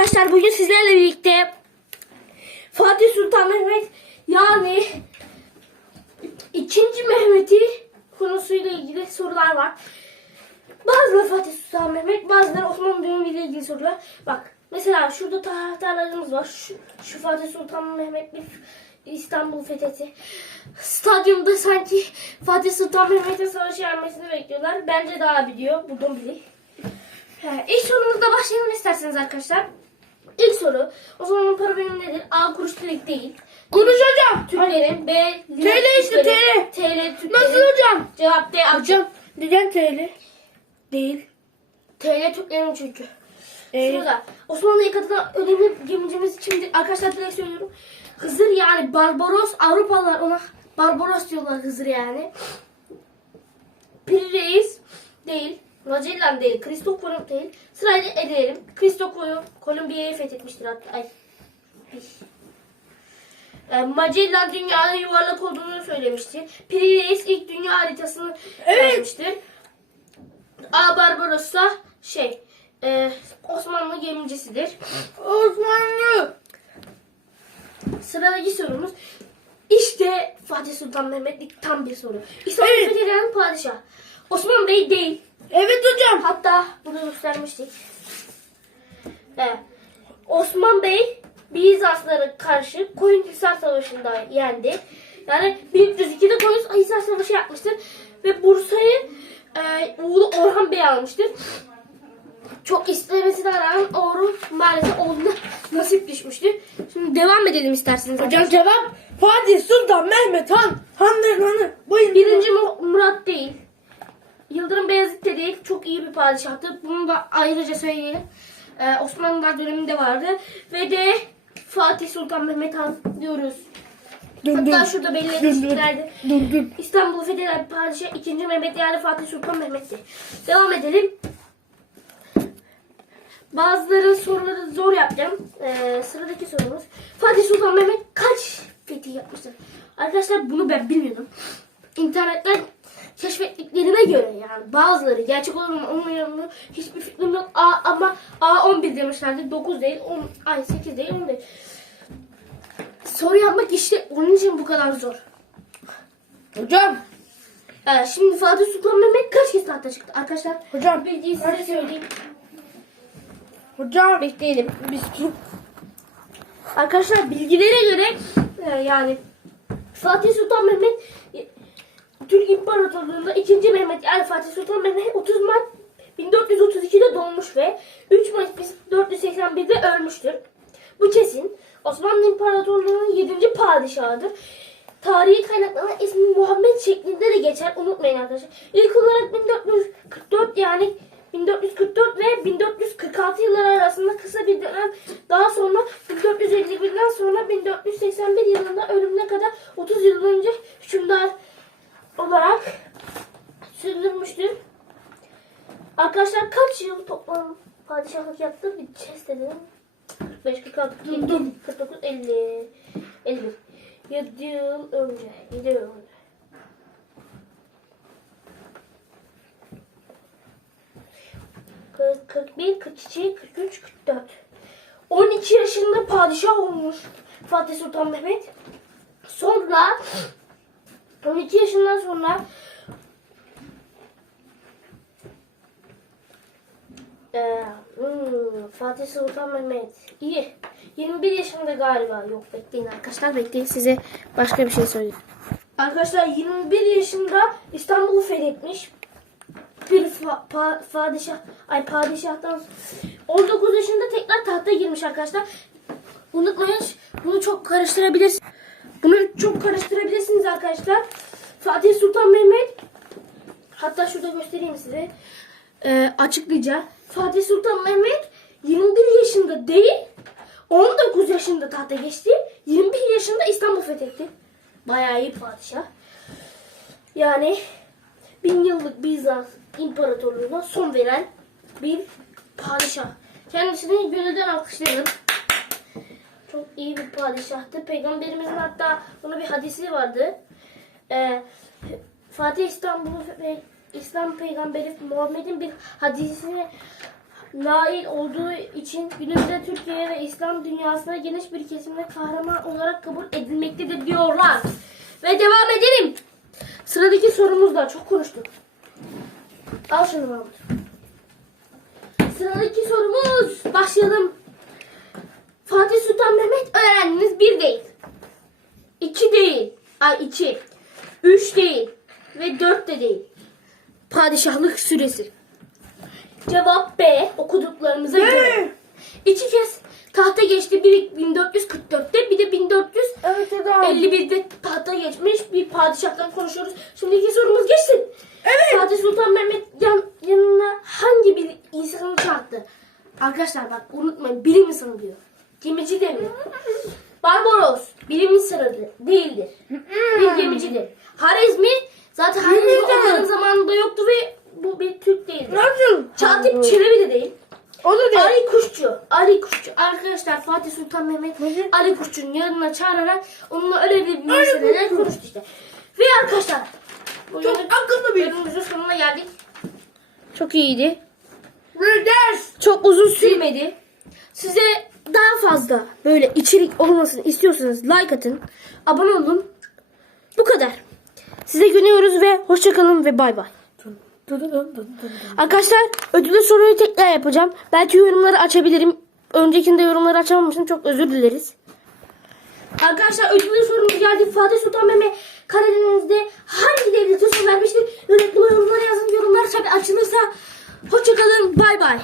Arkadaşlar bugün sizlerle birlikte Fatih Sultan Mehmet yani ikinci Mehmet'i konusuyla ilgili sorular var. Bazıları Fatih Sultan Mehmet, bazıları Osmanlı dönemi ile ilgili sorular. Bak mesela şurada tahtalarımız var. Şu, şu Fatih Sultan Mehmet bir İstanbul fethetti. Stadyumda sanki Fatih Sultan Mehmet'in savaşı yenmesini bekliyorlar. Bence daha biliyor. Bu dombili. He, İlk sorumuzda başlayalım isterseniz arkadaşlar. İlk soru. O zaman para birimi nedir? A. Kuruş Türk değil. Kuruş hocam. Türklerin. B. lira TL işte, Türklerin. TL Türklerin. Nasıl hocam? Cevap D. Hocam neden TL? Değil. TL Türklerin çünkü. Ee, Sırada. Osmanlı'ya katılan önemli gemicimiz kimdir? Arkadaşlar direkt söylüyorum. Hızır yani Barbaros. Avrupalılar ona Barbaros diyorlar Hızır yani. Piri Reis değil. Magellan değil. Kristof Kolomb değil. Sırayla edelim. Kristof Kolomb Kolombiya'yı fethetmiştir hatta. Ay. E, Magellan dünyanın yuvarlak olduğunu söylemişti. Piri Reis ilk dünya haritasını Evet. vermiştir. A. Barbaros da şey e, Osmanlı gemicisidir. Osmanlı. Sıradaki sorumuz işte Fatih Sultan Mehmetlik tam bir soru. İstanbul Evet. fetheden padişah. Osman Bey değil. Evet hocam. Hatta bunu göstermiştik. Evet. Osman Bey Bizanslara karşı Koyunhisar Savaşı'nda yendi. Yani 1302'de Koyunhisar Savaşı yapmıştır. Ve Bursa'yı e, oğlu Orhan Bey almıştır. Çok istemesine rağmen oğlu maalesef oğluna nasip düşmüştür. Şimdi devam edelim isterseniz. Hocam cevap Fatih Sultan Mehmet Han. Hanların hanı. Birinci Mu- Murat değil. Yıldırım Beyazıt da değil. Çok iyi bir padişahtı. Bunu da ayrıca söyleyelim. Ee, Osmanlılar döneminde vardı. Ve de Fatih Sultan Mehmet Han diyoruz. Dün dün. Hatta şurada belli Dün etmişlerdi. dün. Dün dün. İstanbul'u fetheden padişah 2. Mehmet yani Fatih Sultan Mehmet'ti. Devam edelim. Bazıları soruları zor yapacağım. Ee, sıradaki sorumuz. Fatih Sultan Mehmet kaç fetih yapmıştır? Arkadaşlar bunu ben bilmiyordum. İnternetten keşfettiklerine göre yani bazıları gerçek olur mu olmuyor mu hiçbir fikrim yok. A, ama A11 demişlerdi. 9 değil, 10, ay 8 değil, 10 değil. Soru yapmak işte onun için bu kadar zor. Hocam. Evet, şimdi Fatih Sultan Mehmet kaç kez tahta çıktı? Arkadaşlar Hocam. bilgiyi size söyleyeyim. Hocam. Bekleyelim. Biz Türk. Arkadaşlar bilgilere göre e, yani Fatih Sultan Mehmet Türk İmparatorluğu'nda 2. Mehmet yani Fatih Sultan Mehmet 30 Mart 1432'de doğmuş ve 3 Mayıs 1481'de ölmüştür. Bu kesin. Osmanlı İmparatorluğu'nun 7. padişahıdır. Tarihi kaynaklarda ismi Muhammed şeklinde de geçer. Unutmayın arkadaşlar. İlk olarak 1444 yani 1444 ve 1446 yılları arasında kısa bir dönem daha sonra 1451'den sonra 1481 yılında ölümüne kadar 30 yıl önce hükümdar olarak sürdürmüştür. Arkadaşlar kaç yıl toplam padişahlık yaptı? Bir test edelim. 45, 46, 47, 49, 50, 51. 7 yıl önce. 7 yıl önce. Kırk- 41, 42, 43, 44. 12 yaşında padişah olmuş Fatih Sultan Mehmet. Sonra 12 yaşından sonra Ee, hmm, Fatih Sultan Mehmet. İyi. 21 yaşında galiba. Yok bekleyin arkadaşlar. Bekleyin size başka bir şey söyleyeyim. Arkadaşlar 21 yaşında İstanbul'u fethetmiş. Bir fa- pa- padişah ay padişahtan 19 yaşında tekrar tahta girmiş arkadaşlar. Unutmayın bunu çok karıştırabilirsiniz. Bunu çok karıştırabilirsiniz arkadaşlar. Fatih Sultan Mehmet Hatta şurada göstereyim size. Ee, açıklayacağım. Fatih Sultan Mehmet 21 yaşında değil 19 yaşında tahta geçti. 21 yaşında İstanbul fethetti. Bayağı iyi padişah. Yani bin yıllık Bizans İmparatorluğu'na son veren bir padişah. Kendisini gönülden alkışlayalım. Çok iyi bir padişahtı. Peygamberimizin hatta bunun bir hadisi vardı. Ee, Fatih İstanbul'u ve İslam peygamberi Muhammed'in bir hadisini nail olduğu için günümüzde Türkiye ve İslam dünyasına geniş bir kesimde kahraman olarak kabul edilmektedir diyorlar. Ve devam edelim. Sıradaki sorumuz da çok konuştuk. Al şunu Mahmut. Sıradaki sorumuz. Başlayalım. Fatih Sultan Mehmet öğrendiniz bir değil. iki değil. Ay iki. Üç değil. Ve dört de değil. Padişahlık süresi. Cevap B. Okuduklarımıza göre. İki kez tahta geçti. Biri 1444'te bir de 1451'de Evet hocam. tahta geçmiş bir padişahtan konuşuyoruz. Şimdi iki sorumuz geçsin. Evet. Fatih Sultan Mehmet yan, yanına hangi bir insanı çağırdı? Arkadaşlar bak unutmayın bilim insanı diyor. Gemici demiyor. Barbaros bilim insanı değildir. Bir gemicidir. Harizmi zaten Harizmi Gemici. onların zamanında yoktu ve bu bir Türk değildir. Nasıl? Katip Çelebi de değil. O da değil. Ali Kuşçu. Ali Kuşçu. Arkadaşlar Fatih Sultan Mehmet hı. Ali Kuşçu'nun yanına çağırarak onunla öyle bir meseleler konuştu işte. Ve arkadaşlar Çok akıllı bir. bölümümüzün sonuna geldik. Çok iyiydi. Ders. Çok uzun sürmedi. Size daha fazla böyle içerik olmasını istiyorsanız like atın. Abone olun. Bu kadar. Size güveniyoruz ve hoşçakalın ve bay bay. Arkadaşlar ödüllü soruyu tekrar yapacağım. Belki yorumları açabilirim. Öncekinde yorumları açamamıştım. Çok özür dileriz. Arkadaşlar ödüllü sorumuz geldi. Fatih Sultan Mehmet Karadeniz'de hangi devlete son vermiştir? Yorumlara yazın. Yorumlar tabii açılırsa hoşçakalın. Bay bay.